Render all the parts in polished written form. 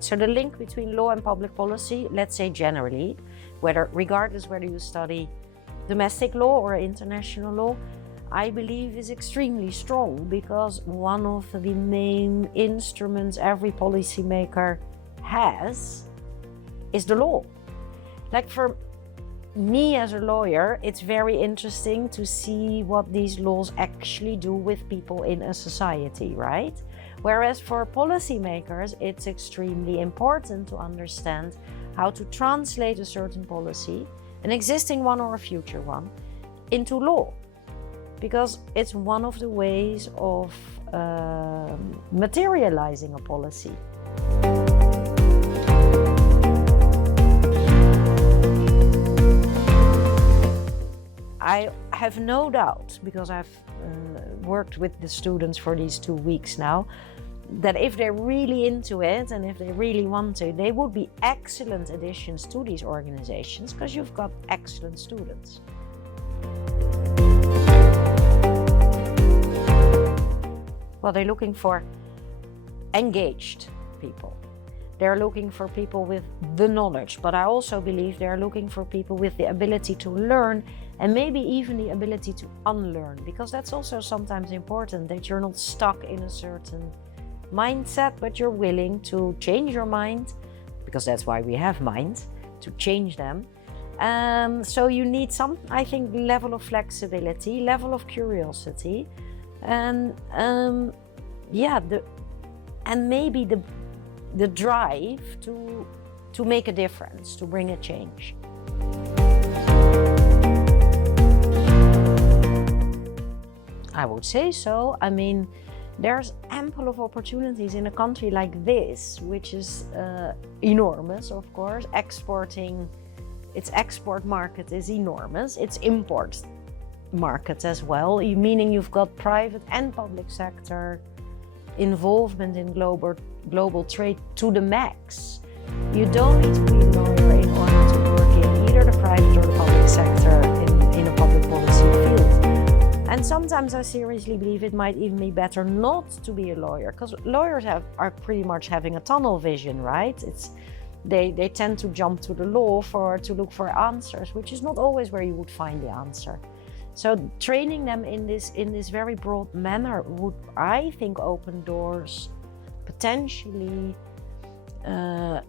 right? So the link between law and public policy, let's say generally, regardless whether you study domestic law or international law, I believe is extremely strong, because one of the main instruments every policymaker has is the law. Like for me as a lawyer, it's very interesting to see what these laws actually do with people in a society, right? Whereas for policymakers, it's extremely important to understand how to translate a certain policy, an existing one or a future one, into law. Because it's one of the ways of materializing a policy. I have no doubt, because I've worked with the students for these 2 weeks now, that if they're really into it and if they really want to, they would be excellent additions to these organizations, because you've got excellent students. Well, they're looking for engaged people. They're looking for people with the knowledge, but I also believe they're looking for people with the ability to learn, and maybe even the ability to unlearn, because that's also sometimes important, that you're not stuck in a certain mindset, but you're willing to change your mind, because that's why we have minds, to change them. So you need some, I think, level of flexibility, level of curiosity, and maybe the drive to make a difference, to bring a change. I would say so. I mean, there's ample of opportunities in a country like this, which is enormous, of course. Its export market is enormous. Its import market as well, meaning you've got private and public sector involvement in global trade to the max. You don't need to be a lawyer in order to work in either the private or the public sector in a public policy field. And sometimes I seriously believe it might even be better not to be a lawyer, because lawyers are pretty much having a tunnel vision, right? They tend to jump to the law to look for answers, which is not always where you would find the answer. So training them in this very broad manner would, I think, open doors potentially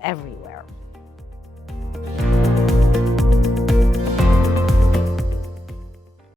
everywhere.